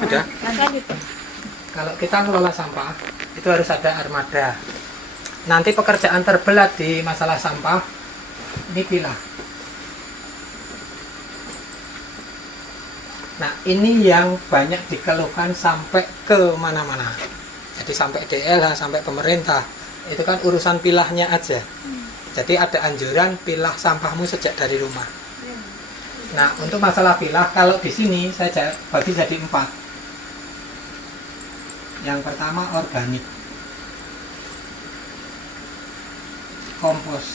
Udah. Lanjut. Kalau kita ngelola sampah itu harus ada armada. Nanti pekerjaan terberat di masalah sampah ini pilah. Nah, ini yang banyak dikeluhkan sampai ke mana-mana. Jadi sampai DLH, sampai pemerintah. Itu kan urusan pilahnya aja. Jadi ada anjuran pilah sampahmu sejak dari rumah. Nah, untuk masalah pilah, kalau di sini saya bagi jadi 4. Yang pertama organik, kompos.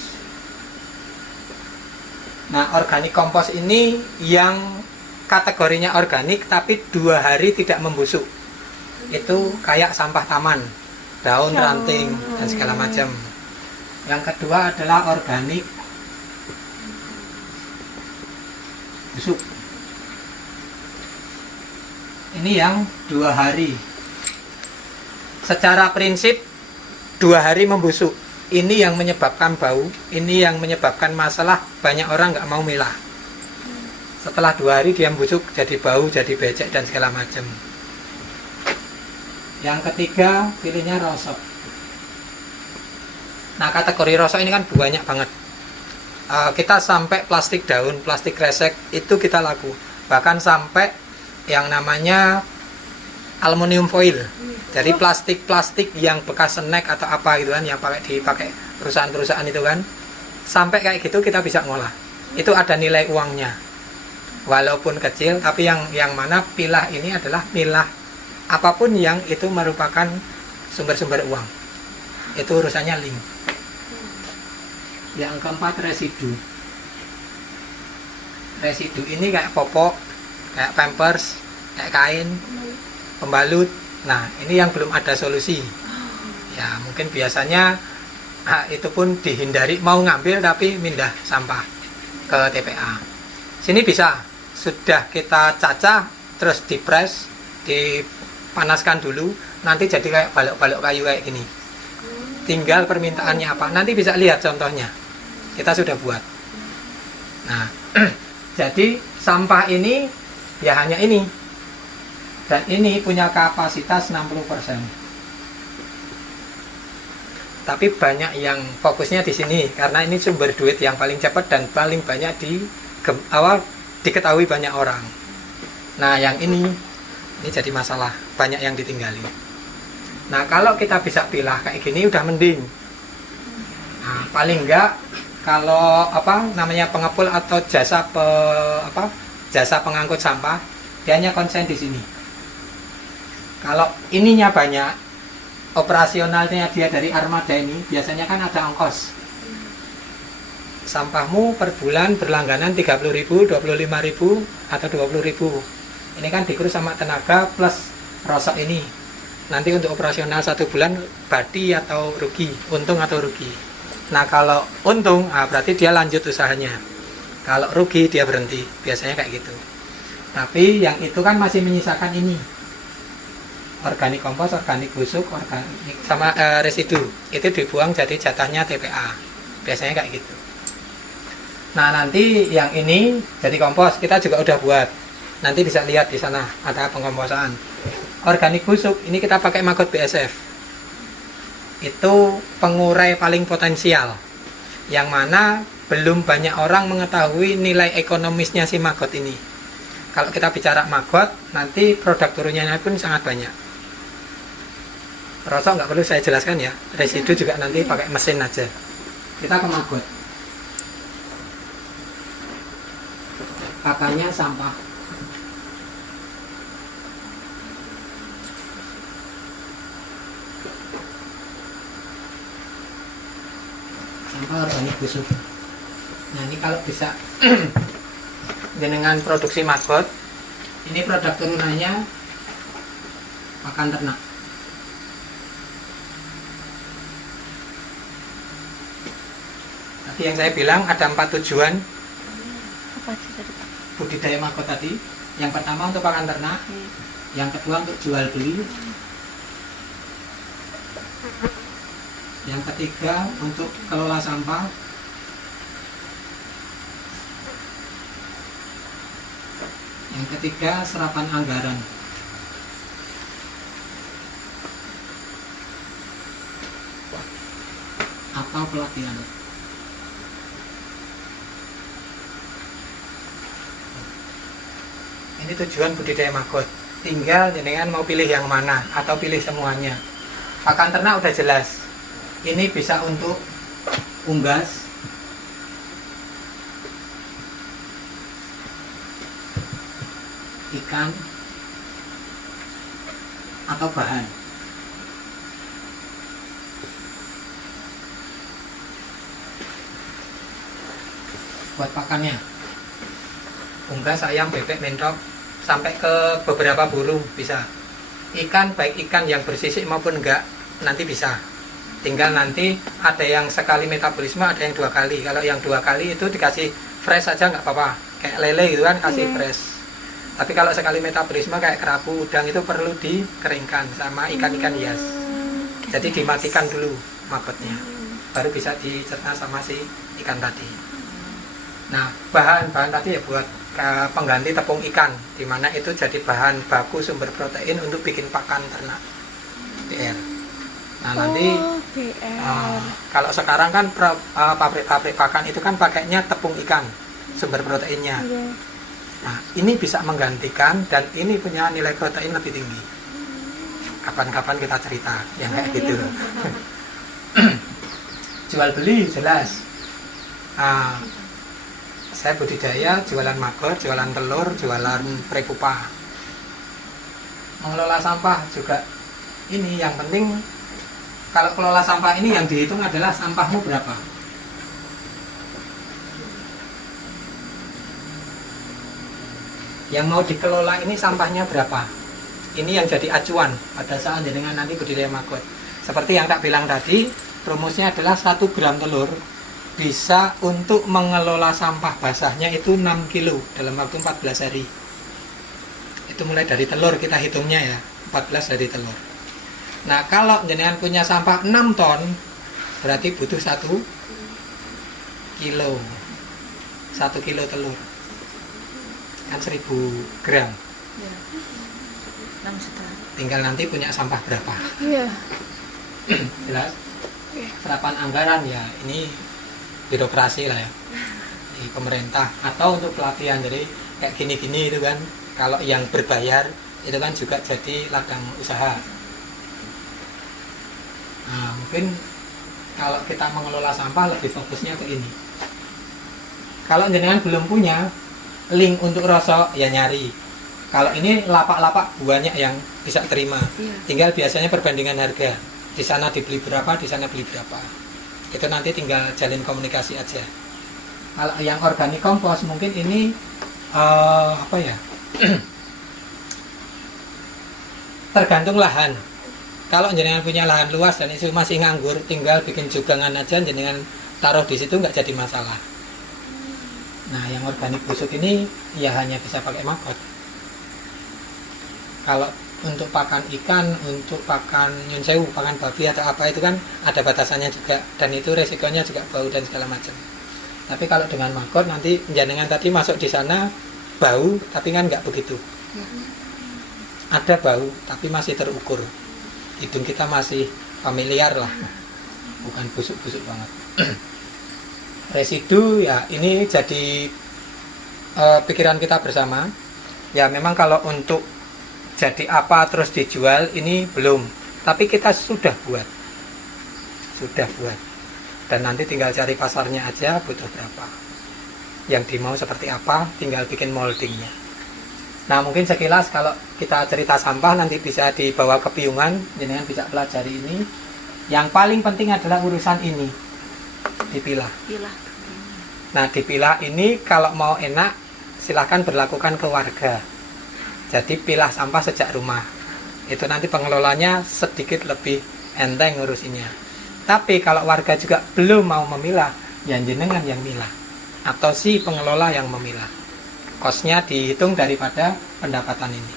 Nah, organik kompos ini yang kategorinya organik tapi 2 hari tidak membusuk. Itu kayak sampah taman, daun, ranting, dan segala macam. Yang kedua adalah organik busuk. Ini yang 2 hari. Secara prinsip 2 hari membusuk. Ini yang menyebabkan bau. Ini yang menyebabkan masalah banyak orang nggak mau milah. Setelah 2 hari dia membusuk, jadi bau, jadi becek dan segala macam. Yang ketiga pilihnya rosok. Nah, kategori rosok ini kan banyak banget. Kita sampai plastik daun, plastik kresek itu kita laku. Bahkan sampai yang namanya aluminium foil. Jadi plastik-plastik yang bekas snack atau apa gitu kan, yang dipakai perusahaan-perusahaan itu kan, sampai kayak gitu kita bisa ngolah. Itu ada nilai uangnya, walaupun kecil, tapi yang mana pilah ini adalah milah apapun yang itu merupakan sumber-sumber uang. Itu urusannya link. Yang keempat residu. Residu ini kayak popok, kayak pampers, kayak kain, pembalut. Nah, ini yang belum ada solusi. Ya, mungkin biasanya itu pun dihindari, mau ngambil tapi mindah sampah ke TPA. Sini bisa, sudah kita cacah, terus dipres, dipanaskan dulu, nanti jadi kayak balok-balok kayu kayak gini. Tinggal permintaannya apa, nanti bisa lihat contohnya. Kita sudah buat. Nah, jadi sampah ini ya hanya ini. Dan ini punya kapasitas 60%. Tapi banyak yang fokusnya di sini karena ini sumber duit yang paling cepat dan paling banyak diketahui banyak orang. Nah, yang ini jadi masalah, banyak yang ditinggali. Nah, kalau kita bisa pilah kayak gini udah mending. Nah, paling enggak kalau namanya pengepul atau jasa pengangkut sampah, dia hanya konsen di sini. Kalau ininya banyak, operasionalnya dia dari armada ini, biasanya kan ada ongkos. Sampahmu per bulan berlangganan 30.000, 25.000, atau 20.000. Ini kan dikurus sama tenaga plus rosok ini. Nanti untuk operasional 1 bulan, badi atau rugi, untung atau rugi. Nah, kalau untung, berarti dia lanjut usahanya. Kalau rugi, dia berhenti. Biasanya kayak gitu. Tapi yang itu kan masih menyisakan ini. Organik kompos, organik busuk, organik sama residu itu dibuang jadi jatahnya TPA. Biasanya kayak gitu. Nah, nanti yang ini jadi kompos kita juga udah buat. Nanti bisa lihat di sana ada pengkomposan. Organik busuk ini kita pakai maggot BSF. Itu pengurai paling potensial. Yang mana belum banyak orang mengetahui nilai ekonomisnya si maggot ini. Kalau kita bicara maggot, nanti produk turunnya pun sangat banyak. Rosok nggak perlu saya jelaskan ya, residu juga nanti pakai mesin aja. Kita ke maggot. Pakannya sampah. Sampah organik busuk. Nah, ini kalau bisa dengan produksi maggot, ini produk turunannya pakan ternak. Yang saya bilang ada 4 tujuan budidaya maggot tadi. Yang pertama untuk pakan ternak, yang kedua untuk jual beli, yang ketiga untuk kelola sampah, yang ketiga serapan anggaran. atau pelatihan. Ini tujuan budidaya maggot. Tinggal jenengan mau pilih yang mana atau pilih semuanya. Pakan ternak udah jelas. Ini bisa untuk unggas, ikan, atau bahan. Buat pakannya, unggas, ayam, bebek, mentok, sampai ke beberapa burung bisa. Ikan, baik ikan yang bersisik maupun enggak, nanti bisa. Tinggal nanti ada yang sekali metabolisme, ada yang 2 kali. Kalau yang 2 kali itu dikasih fresh aja nggak apa-apa. Kayak lele gitu kan, kasih fresh. Tapi kalau sekali metabolisme kayak kerapu, udang itu perlu dikeringkan sama ikan-ikan hias. Jadi dimatikan dulu maggotnya, baru bisa dicerna sama si ikan tadi. Nah, bahan-bahan tadi ya buat pengganti tepung ikan, dimana itu jadi bahan baku sumber protein untuk bikin pakan ternak BR. Nah nanti kalau sekarang kan pabrik-pabrik pakan itu kan pakainya tepung ikan sumber proteinnya. Nah ini bisa menggantikan dan ini punya nilai protein lebih tinggi. Kapan-kapan kita cerita yang kayak gitu. Jual beli jelas. Saya budidaya, jualan maggot, jualan telur, jualan prepupa. Mengelola sampah juga ini yang penting. Kalau kelola sampah ini yang dihitung adalah sampahmu berapa. Yang mau dikelola ini sampahnya berapa. Ini yang jadi acuan pada saat jenengan nanti budidaya maggot. Seperti yang tak bilang tadi, rumusnya adalah 1 gram telur bisa untuk mengelola sampah basahnya itu 6 kilo dalam waktu 14 hari. Itu mulai dari telur kita hitungnya ya, 14 dari telur. Nah kalau jenengan punya sampah 6 ton, berarti butuh 1 kilo. 1 kilo telur kan 1000 gram ya. Tinggal nanti punya sampah berapa ya. Jelas serapan anggaran ya, ini birokrasi lah ya di pemerintah atau untuk pelatihan. Jadi kayak gini-gini itu kan, kalau yang berbayar itu kan juga jadi ladang usaha. Nah, mungkin kalau kita mengelola sampah lebih fokusnya ke ini. Kalau jenengan belum punya link untuk rosok ya nyari. Kalau ini lapak-lapak banyak yang bisa terima. Tinggal biasanya perbandingan harga. Di sana dibeli berapa, di sana beli berapa. Itu nanti tinggal jalin komunikasi aja. Kalau yang organik kompos mungkin ini apa ya? Tergantung lahan. Kalau jenengan punya lahan luas dan itu masih nganggur, tinggal bikin jugangan aja, jenengan taruh di situ nggak jadi masalah. Nah, yang organik busuk ini ya hanya bisa pakai maggot. Kalau untuk pakan ikan, untuk pakan nyun sewu, pakan babi atau apa itu kan ada batasannya juga, dan itu resikonya juga bau dan segala macam. Tapi kalau dengan maggot nanti jenengan tadi masuk di sana bau, tapi kan nggak begitu. Ada bau, tapi masih terukur. Hidung kita masih familiar lah, bukan busuk-busuk banget. Residu ya ini jadi pikiran kita bersama. Ya memang kalau untuk jadi apa terus dijual ini belum, tapi kita sudah buat, dan nanti tinggal cari pasarnya aja butuh berapa, yang dimau seperti apa, tinggal bikin moldingnya. Nah mungkin sekilas kalau kita cerita sampah nanti bisa dibawa ke Piungan, jenengan bisa pelajari ini. Yang paling penting adalah urusan ini, dipilah. Nah dipilah ini kalau mau enak silahkan berlakukan ke warga. Jadi pilah sampah sejak rumah. Itu nanti pengelolanya sedikit lebih enteng ngurusinnya. Tapi kalau warga juga belum mau memilah, ya jenengan yang milah atau si pengelola yang memilah. Kosnya dihitung daripada pendapatan ini.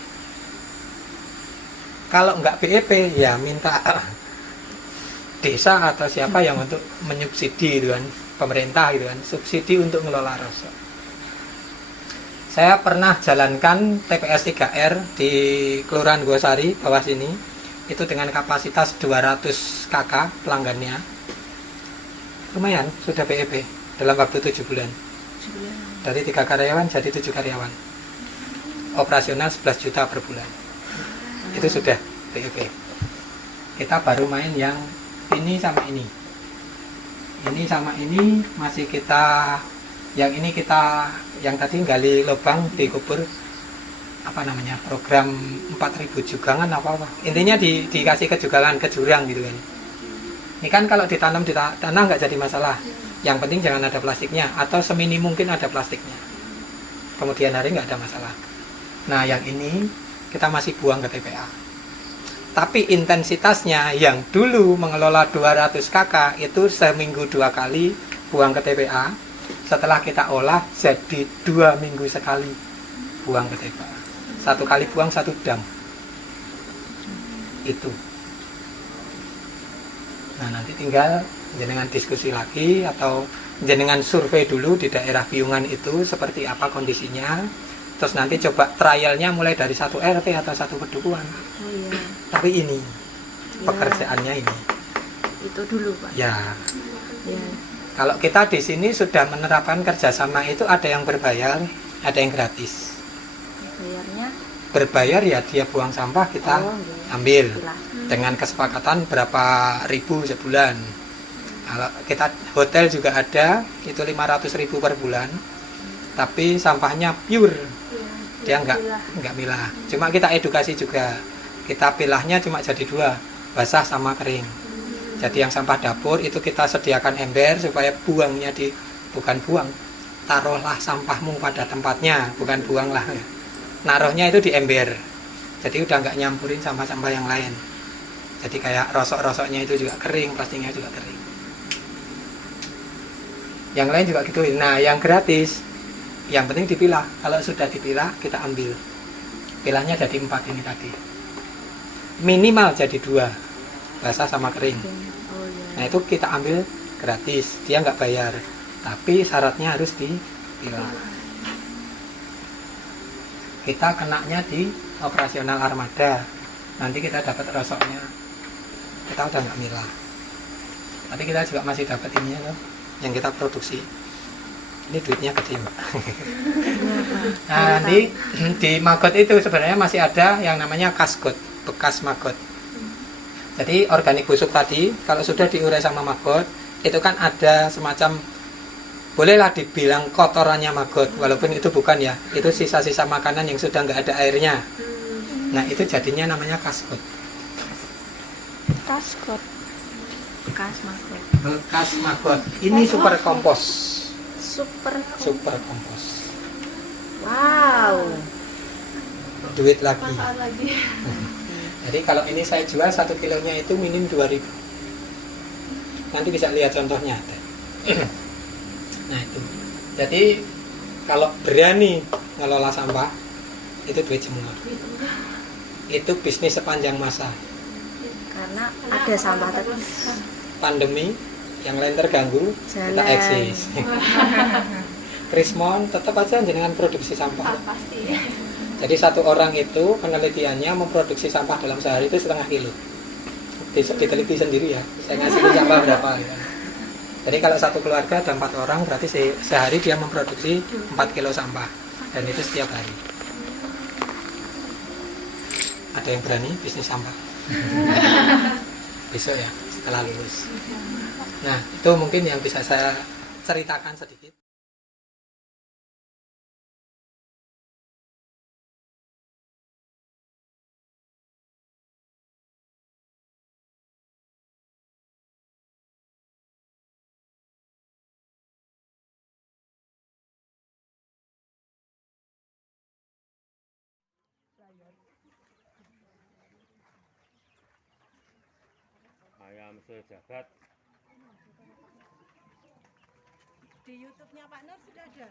Kalau enggak BEP ya minta desa atau siapa yang untuk menyubsidi gitu kan, pemerintah gitu kan, subsidi untuk ngelola rosok. Saya pernah jalankan TPS 3R di Kelurahan Gosari bawah sini, itu dengan kapasitas 200 KK pelanggannya. lumayan sudah BEP dalam waktu 7 bulan. 7 bulan. Dari 3 karyawan jadi 7 karyawan. Operasional 11 juta per bulan. Itu sudah BEP. Kita baru main yang ini sama ini. Ini sama ini masih kita, yang ini kita, yang tadi gali lubang dikubur, apa namanya, program 4000 jugangan apa intinya dikasih ke jugangan, ke jurang gitu kan. Ini kan kalau ditanam di tanah nggak jadi masalah. Yang penting jangan ada plastiknya, atau semini mungkin ada plastiknya. Kemudian hari nggak ada masalah. Nah yang ini kita masih buang ke TPA. Tapi intensitasnya yang dulu mengelola 200 kakak itu seminggu 2 kali buang ke TPA. Setelah kita olah jadi 2 minggu sekali buang ke TPA. 1 kali buang 1 dam. Itu. Nah nanti tinggal jenengan diskusi lagi atau jenengan survei dulu di daerah Piungan itu seperti apa kondisinya. Terus nanti coba trialnya mulai dari 1 RT atau 1 pedukuhan. Oh iya. Tapi ini pekerjaannya ini. Itu dulu Pak. Ya. Ya. Kalau kita di sini sudah menerapkan kerjasama itu ada yang berbayar, ada yang gratis. Bayarnya? Berbayar ya dia buang sampah kita ambil dengan kesepakatan berapa ribu sebulan. Kalau kita hotel juga ada itu 500.000 per bulan, tapi sampahnya pure, dia nggak milah. Cuma kita edukasi juga, kita pilahnya cuma jadi 2, basah sama kering. Jadi yang sampah dapur itu kita sediakan ember supaya buangnya bukan buang, taruhlah sampahmu pada tempatnya, bukan buanglah. Naruhnya itu di ember, jadi udah nggak nyampurin sama sampah yang lain. Jadi kayak rosok-rosoknya itu juga kering, plastiknya juga kering. Yang lain juga gitu. Nah yang gratis, yang penting dipilah. Kalau sudah dipilah kita ambil. Pilahnya jadi 4 ini tadi. Minimal jadi 2, basah sama kering. Nah itu kita ambil gratis, dia nggak bayar. Tapi syaratnya harus dipilah. Kita kenanya di operasional armada. Nanti kita dapat rosoknya, kita udah nggak milah. Tapi kita juga masih dapat ininya loh, yang kita produksi. Ini duitnya gede Mbak. Nah nanti di maggot itu sebenarnya masih ada yang namanya kasgot, bekas maggot. Jadi organik busuk tadi kalau sudah diurai sama maggot itu kan ada semacam, bolehlah dibilang kotorannya maggot, walaupun itu bukan ya, itu sisa-sisa makanan yang sudah nggak ada airnya. Nah itu jadinya namanya kasgot. Kasgot. Bekas maggot. Bekas maggot. Ini super kompos. Super Kompos. Wow. Duit lagi. Jadi kalau ini saya jual 1 kilonya itu minim 2.000. Nanti bisa lihat contohnya. Nah itu. Jadi kalau berani ngelola sampah itu duit semua. Itu bisnis sepanjang masa. Karena ada sampah terus. Pandemi yang lain terganggu, kita eksis. Krismon tetap aja dengan produksi sampah. Pasti. Jadi 1 orang itu penelitiannya memproduksi sampah dalam sehari itu 0,5 kilo. Diteliti sendiri ya. Saya ngasih sampah berapa. Ya. Jadi kalau 1 keluarga ada 4 orang, berarti sehari dia memproduksi 4 kilo sampah. Dan itu setiap hari. Ada yang berani bisnis sampah? Besok ya, setelah lulus. Nah, itu mungkin yang bisa saya ceritakan sedikit. Ayam sejagat. Di YouTube-nya Pak Nur sudah ada.